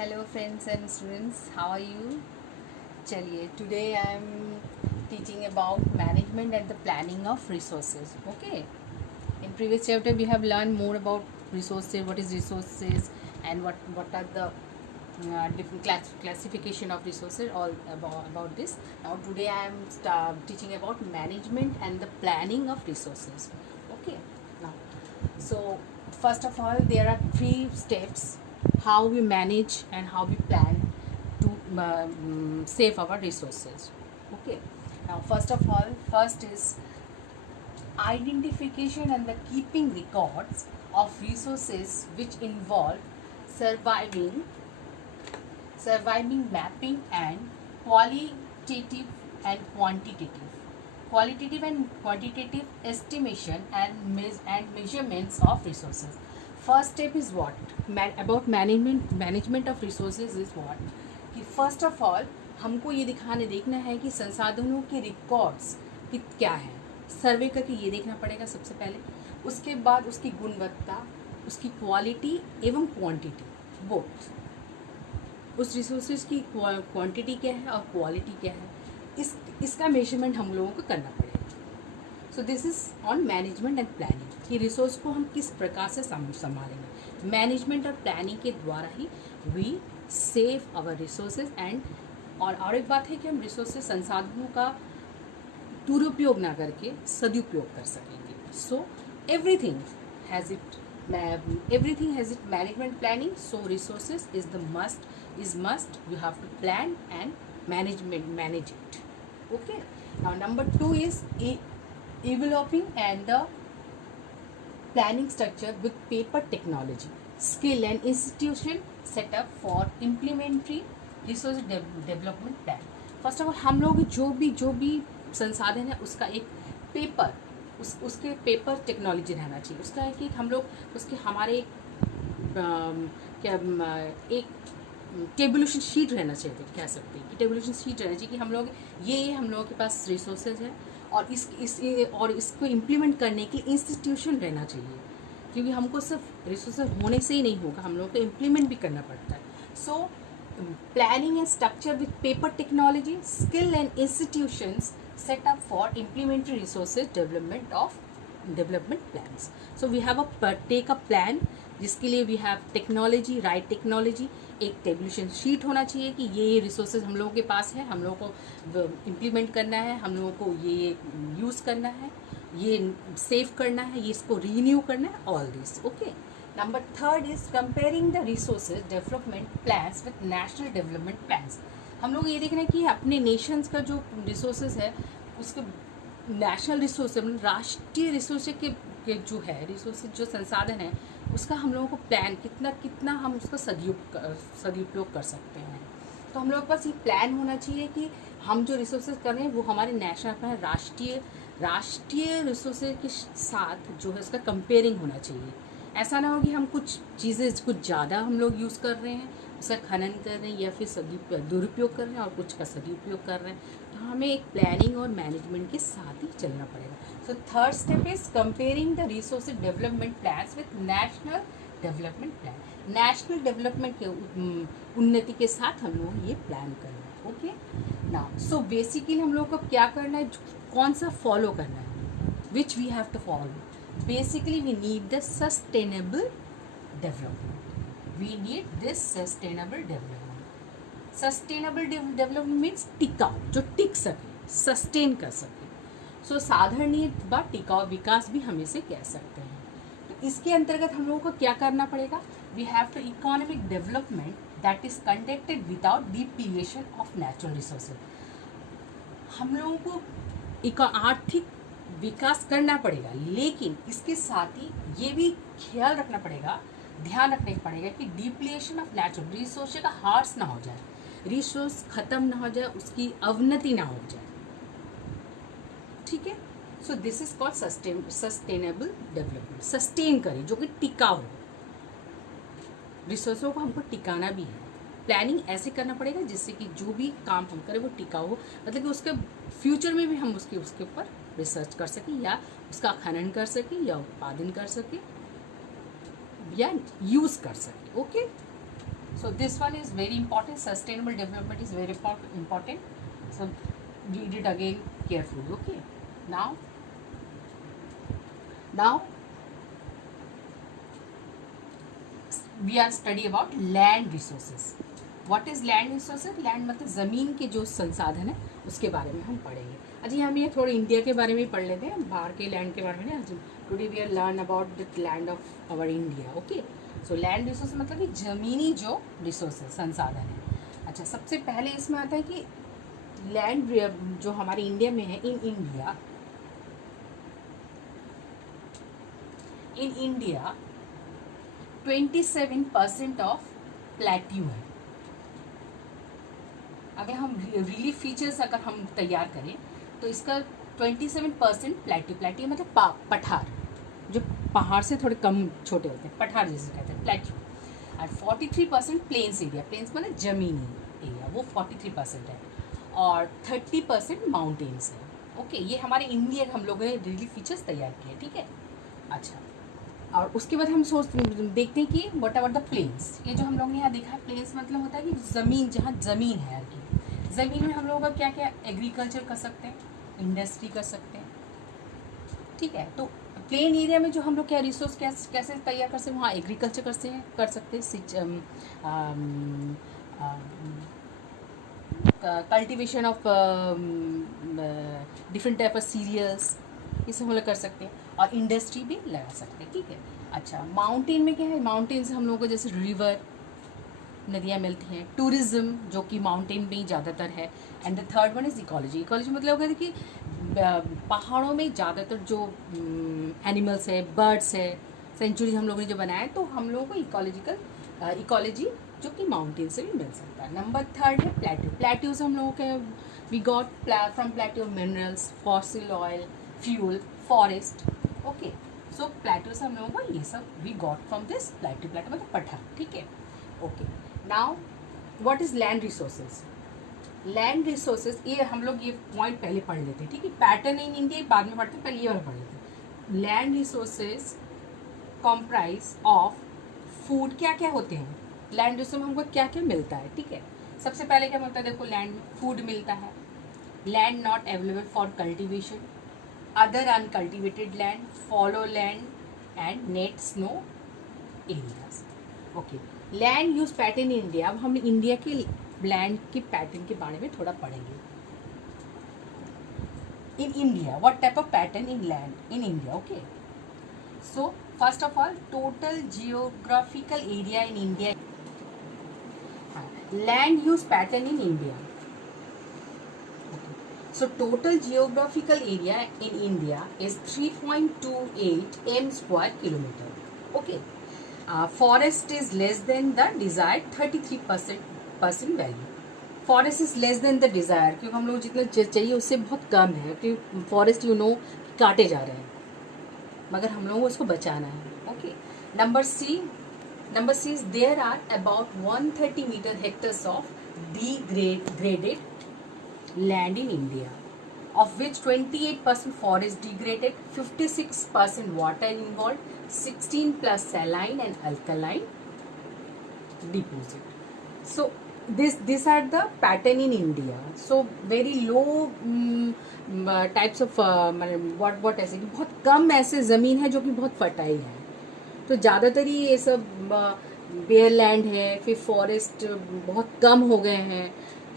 Hello friends and students, how are you? चलिए, today I am teaching about management and the planning of resources. Okay. In previous chapter we have learned more about resources, what is resources, and what are the different classification of resources. All about this. Now today I am teaching about management and the planning of resources. Okay. Now, so first of all, there are three steps how we manage and how we plan to save our resources. Okay. Now first of all, first is identification and the keeping records of resources, which involve surviving mapping and qualitative and quantitative estimation and measurements of resources. First step is what about management of resources is what कि first of all हमको ये देखना है कि संसाधनों के records क्या है, सर्वे करके ये देखना पड़ेगा सबसे पहले. उसके बाद उसकी गुणवत्ता, उसकी क्वालिटी एवं क्वांटिटी, बोथ. उस रिसोर्सेज की क्वांटिटी क्या है और क्वालिटी क्या है, इसका मेजरमेंट हम लोगों को करना पड़ेगा. So this is on management and planning कि रिसोर्स को हम किस प्रकार से संभालेंगे. मैनेजमेंट और प्लानिंग के द्वारा ही we save our resources and और एक बात है कि हम रिसोर्सेज संसाधनों का दुरुपयोग ना करके सदुपयोग कर सकेंगे. So everything has it management planning. So resources is must. You have to plan and manage it. Okay. Now number 2 is developing and the planning structure with paper technology, skill and institution set up for implementary resource development plan. First of all हम लोग जो भी संसाधन है उसका एक paper उसके paper technology रहना चाहिए. उसका है कि हम लोग उसके हमारे एक टेबुलेशन शीट रहना चाहिए, कह सकते हैं कि टेबुलेशन शीट रहना चाहिए कि हम लोग ये हम लोगों के पास रिसोर्सेज है और इसको इम्प्लीमेंट करने के लिए इंस्टीट्यूशन रहना चाहिए, क्योंकि हमको सिर्फ रिसोर्सेज होने से ही नहीं होगा, हम लोग को इम्प्लीमेंट भी करना पड़ता है. सो planning and structure with paper technology, skill and institutions set up for implementary resources development plans. So we have take a plan जिसके लिए we have technology, right technology. एक टेबुलेशन शीट होना चाहिए कि ये रिसोर्सेज हम लोगों के पास है, हम लोगों को इम्प्लीमेंट करना है, हम लोगों को ये यूज़ करना है, ये सेव करना है, ये इसको रीन्यू करना है, all this. Okay. Number 3rd is comparing the resources development plans with national development plans. हम लोग ये देख रहे हैं कि अपने नेशंस का जो रिसोर्सेज है उसके नेशनल रिसोर्स मतलब राष्ट्रीय रिसोर्स के जो है रिसोर्सेज जो संसाधन है उसका हम लोगों को प्लान कितना हम उसका सदुपयोग कर सकते हैं. तो हम लोग के पास ये प्लान होना चाहिए कि हम जो रिसोर्सेज कर रहे हैं वो हमारे नेशनल अपना राष्ट्रीय रिसोर्सेज के साथ जो है उसका कंपेयरिंग होना चाहिए. ऐसा ना हो कि हम कुछ चीज़ें कुछ ज़्यादा हम लोग यूज़ कर रहे हैं, उसका खनन कर रहे हैं या फिर दुरुपयोग कर रहे हैं और कुछ का सदुपयोग कर रहे हैं. तो हमें एक प्लानिंग और मैनेजमेंट के साथ ही चलना पड़ेगा. सो 3rd step is comparing the resource development plans with national development plan. National development के उन्नति के साथ हम लोग ये प्लान करना है. ओके. नाउ सो बेसिकली हम लोग को क्या करना है, कौन सा फॉलो करना है, which we have to follow. Basically we need the sustainable development. We need this sustainable development means टिकाऊ, जो टिक सके, सस्टेन कर सके. सो साधारणीय व टिकाऊ विकास भी हम इसे कह सकते हैं. तो इसके अंतर्गत हम लोगों को क्या करना पड़ेगा, we have to economic development that is conducted without depletion of natural resources. हम लोगों को आर्थिक विकास करना पड़ेगा, लेकिन इसके साथ ही ये भी ध्यान रखना पड़ेगा कि डिप्लीशन ऑफ नेचुरल रिसोर्स का हार्स ना हो जाए, रिसोर्स खत्म ना हो जाए, उसकी अवनति ना हो जाए. ठीक है. So this is called sustainable development. Sustain करें, जो कि टिकाऊ हो. रिसोर्सों को हमको टिकाना भी है. प्लानिंग ऐसे करना पड़ेगा जिससे कि जो भी काम हम करें वो टिकाऊ हो, मतलब कि उसके फ्यूचर में भी हम उसके ऊपर रिसर्च कर सकें या उसका खनन कर सकें या उत्पादन कर सकें या यूज़ कर सकें. Okay. So this one is very important. Sustainable development is very important. So read it again carefully. Okay. Now we are study about land resources. What is land resources? Land मतलब ज़मीन के जो संसाधन है उसके बारे में हम पढ़ेंगे. अजी हम ये थोड़े इंडिया के बारे में ही पढ़ लेते हैं, बाहर के लैंड के बारे में नहीं. Today we are learn about the land of our India. Okay. So land resource मतलब कि ज़मीनी जो रिसोर्स है, संसाधन है. अच्छा, सबसे पहले इसमें आता है कि लैंड जो हमारे इंडिया में है, इन इंडिया 27% ऑफ प्लेट्यू है. अगर हम रिलीफ फीचर्स अगर हम तैयार करें तो इसका 27% प्लेट्यू मतलब पठार, जो पहाड़ से थोड़े कम छोटे होते हैं, पठार जैसे कहते हैं, प्लेट्यू. और 43% प्लेन्स एरिया, प्लेन्स मतलब जमीनी एरिया, वो 43% है. और 30% माउंटेन्स है. ओके, ये हमारे इंडिया हम लोगों ने रिलीफ फीचर्स तैयार किए. ठीक है. अच्छा, और उसके बाद हम देखते हैं कि व्हाट अबाउट द प्लेन्स. ये जो हम लोग ने यहाँ देखा है, प्लेन्स मतलब होता है कि ज़मीन, जहाँ ज़मीन है यार की ज़मीन में हम लोगों का क्या क्या एग्रीकल्चर कर सकते हैं, इंडस्ट्री कर सकते हैं. ठीक है. तो प्लेन एरिया में जो हम लोग क्या रिसोर्स कैसे तैयार कर सकते हैं, वहाँ एग्रीकल्चर कर सकते हैं, cultivation of different type of cereals, ये सब हम लोग कर सकते हैं. और इंडस्ट्री भी लगा सकते हैं. ठीक है. अच्छा, माउंटेन में क्या है, माउंटेन से हम लोगों को जैसे रिवर, नदियाँ मिलती हैं. टूरिज़्म जो कि माउंटेन में ही ज़्यादातर है. And the third one is ecology. Ecology मतलब होगा कि पहाड़ों में ज़्यादातर जो एनिमल्स है, बर्ड्स है, सेंचुरी हम लोगों ने जो बनाया है, तो हम लोगों को इकोलॉजी जो कि माउंटेन से भी मिल सकता है. नंबर थर्ड है प्लेट्यू. प्लेट्यू से हम लोगों के we got from plateau minerals, fossil oil, fuel, forest. Okay. So plateau से हम लोगों को ये सब we got from this plateau मतलब पठार. ठीक है. Okay. Now what is land resources. Land resources, ये हम लोग ये पॉइंट पहले पढ़ लेते हैं. ठीक है. पैटर्न इन इंडिया बाद में पढ़ते हैं, पहले ये वाला पढ़ लेते हैं. Land resources comprise of food. क्या क्या होते हैं लैंड रिसोर्स में, हमको क्या क्या मिलता है. ठीक है. सबसे पहले क्या मिलता है, देखो, लैंड फूड मिलता है. Land not available for cultivation, other uncultivated land, follow land and net snow areas. Okay. Land use pattern in India. अब हम इंडिया के लैंड के पैटर्न के बारे में थोड़ा पढ़ेंगे. In India, what type of pattern in land in India. Okay. So first of all, total geographical area in India. Land use pattern in India. So total geographical area in India is 3.28 m square kilometer. Okay. Forest is less than the desired 33% value. Forest is less than the desired, क्योंकि हम लोग जितना चाहिए उससे बहुत कम है. क्योंकि forest काटे जा रहे हैं, मगर हम लोगों को उसको बचाना है. Okay. Number C is there are about 130 meter hectares of degraded land in India, of which 28% forest degraded, 56% water involved, 16 plus saline and alkaline deposit. So these are the pattern in India. So very low types of what ऐसे बहुत कम ऐसे ज़मीन है जो कि बहुत fertile है. तो ज़्यादातर ही ये सब बेयर लैंड है. फिर फॉरेस्ट बहुत कम हो गए हैं.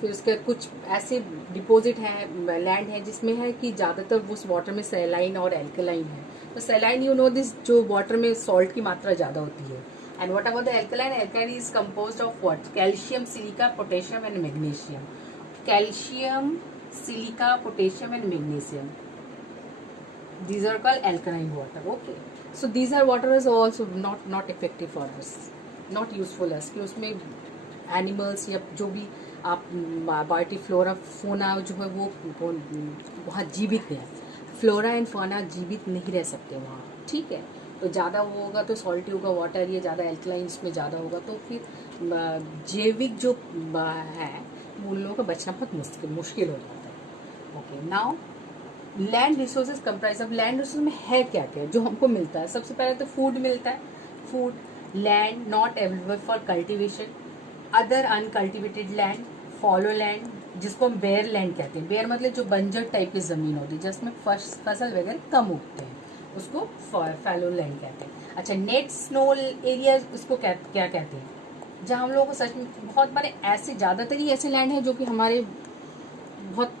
फिर उसके कुछ ऐसे डिपॉजिट हैं, लैंड है जिसमें है कि ज़्यादातर उस वाटर में सैलाइन और एल्कलाइन है. तो सैलाइन दिस, जो वाटर में सॉल्ट की मात्रा ज़्यादा होती है. And what about the alkaline. Alkaline is composed of what, calcium, silica, potassium and magnesium. Calcium, silica, potassium and magnesium, these are called alkaline water. Okay. So these are water is also not effective for us, not useful us, कि उसमें animals या जो भी आप बायोटी flora fauna जो है वो वहाँ जीवित है. फ्लोरा एंड फोना जीवित नहीं रह सकते वहाँ. ठीक है. तो ज़्यादा वो होगा तो सॉल्टी होगा वाटर, ये ज़्यादा एल्कलाइन इसमें ज़्यादा होगा, तो फिर जैविक जो है उन लोगों का बचना बहुत मुश्किल हो जाता है. Okay. Now land resources comprise of. Land resource में है क्या क्या जो हमको मिलता है. सबसे पहले तो फूड मिलता है. Food. Land not available for cultivation. Other uncultivated land, follow land, जिसको हम बेयर लैंड कहते हैं। बेयर मतलब जो बंजर टाइप की ज़मीन होती है जिसमें फसल वगैरह कम उगते हैं, उसको फैलो लैंड कहते हैं। अच्छा, नेट स्नो एरिया उसको क्या कहते हैं, जहाँ हम लोगों को सच में बहुत बड़े ऐसे ज़्यादातर ही ऐसे लैंड हैं जो कि हमारे बहुत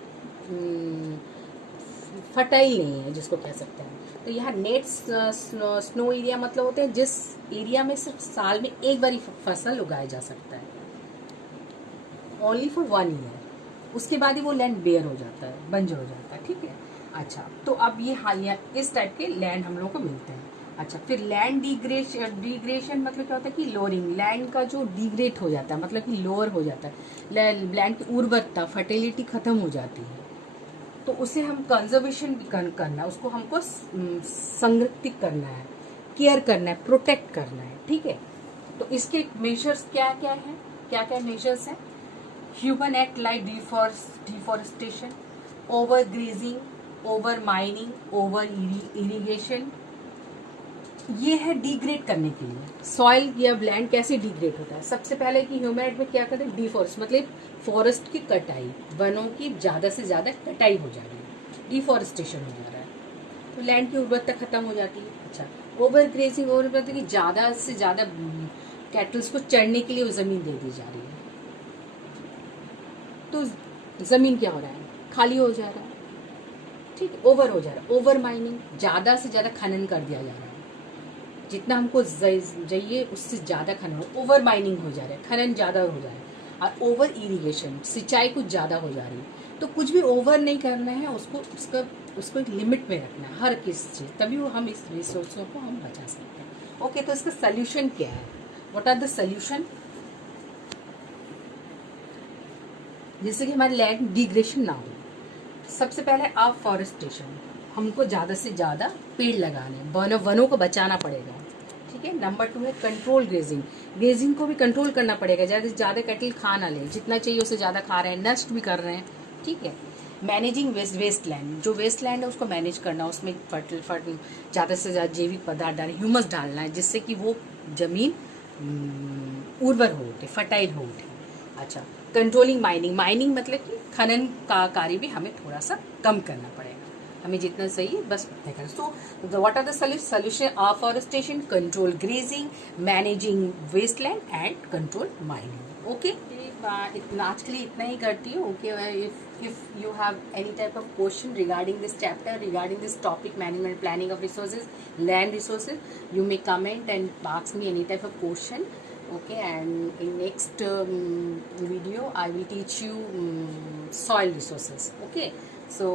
फर्टाइल नहीं है, जिसको कह सकते हैं। तो यहाँ नेट स्नो एरिया मतलब होते हैं जिस एरिया में सिर्फ साल में एक बार ही फसल उगाया जा सकता है, ओनली फॉर 1 ईयर। उसके बाद ही वो लैंड बेयर हो जाता है, बंजर हो जाता है, ठीक है। अच्छा, तो अब ये हालिया इस टाइप के लैंड हम लोगों को मिलते हैं। अच्छा, फिर लैंड डिग्रेशन मतलब क्या होता है कि लोअरिंग, लैंड का जो डिग्रेड हो जाता है मतलब कि लोअर हो जाता है, लैंड की उर्वरता, फर्टिलिटी खत्म हो जाती है, तो उसे हम कंजर्वेशन भी करना है, उसको हमको संरक्षित करना है, केयर करना है, प्रोटेक्ट करना है, ठीक है। तो इसके मेजर्स क्या क्या है, क्या क्या मेजर्स हैं? Human act like deforestation, over grazing, over mining, over irrigation, ये है डिग्रेड करने के लिए। सॉइल या लैंड कैसे डिग्रेड होता है? सबसे पहले कि ह्यूमन एक्ट में क्या करते हैं, डिफॉरेस्ट मतलब फॉरेस्ट की कटाई, वनों की ज़्यादा से ज़्यादा कटाई हो जा रही है, डिफॉरेस्टेशन हो जा रहा है, तो लैंड की उर्वरता खत्म हो जाती है। अच्छा, ओवर ग्रेजिंग, ओवर मतलब कि ज़्यादा से ज़्यादा कैटल्स को चढ़ने के लिए वो ज़मीन दे दी जा रही है, तो ज़मीन क्या हो रहा है, खाली हो जा रहा है, ठीक है, ओवर हो जा रहा है। ओवर माइनिंग, ज़्यादा से ज़्यादा खनन कर दिया जा रहा है, जितना हमको चाहिए उससे ज़्यादा खनन, ओवर माइनिंग हो जा रहा है, खनन ज़्यादा हो जा रहा है। और ओवर इरिगेशन, सिंचाई कुछ ज़्यादा हो जा रही है। तो कुछ भी ओवर नहीं करना है, उसको एक लिमिट में रखना है, हर किस चीज़, तभी वो हम इस रिसोर्सों को हम बचा सकते हैं। ओके, तो इसका सोल्यूशन क्या है, व्हाट आर द सोल्यूशन, जिससे कि हमारी लैंड डिग्रेडेशन ना हो। सबसे पहले अफॉरेस्टेशन, हमको ज़्यादा से ज़्यादा पेड़ लगाने, वनों को बचाना पड़ेगा, ठीक है। नंबर 2 है कंट्रोल ग्रेजिंग, ग्रेजिंग को भी कंट्रोल करना पड़ेगा, ज़्यादा से ज़्यादा कैटल खा ना ले, जितना चाहिए उससे ज़्यादा खा रहे हैं, नष्ट भी कर रहे हैं, ठीक है। मैनेजिंग वेस्ट लैंड, जो वेस्ट लैंड है उसको मैनेज करना, उसमें फर्टिल ज़्यादा से ज़्यादा जैविक पदार्थ डालें, ह्यूमस डालना है, जिससे कि वो ज़मीन उर्वर हो उठे, फर्टाइल हो उठे। अच्छा, कंट्रोलिंग माइनिंग मतलब कि खनन का कार्य भी हमें थोड़ा सा कम करना पड़ेगा, हमें जितना चाहिए बस उतना करना। So what are the solution, afforestation, control grazing, managing wasteland and control mining. Okay, इतना आज के लिए इतना ही करती हूँ। Okay, if you have any type of question regarding this chapter, regarding this topic, management planning of resources, land resources, you may comment and ask me any type of question. Okay, and in next video I will teach you soil resources. Okay, so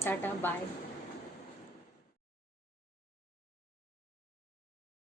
tata, bye.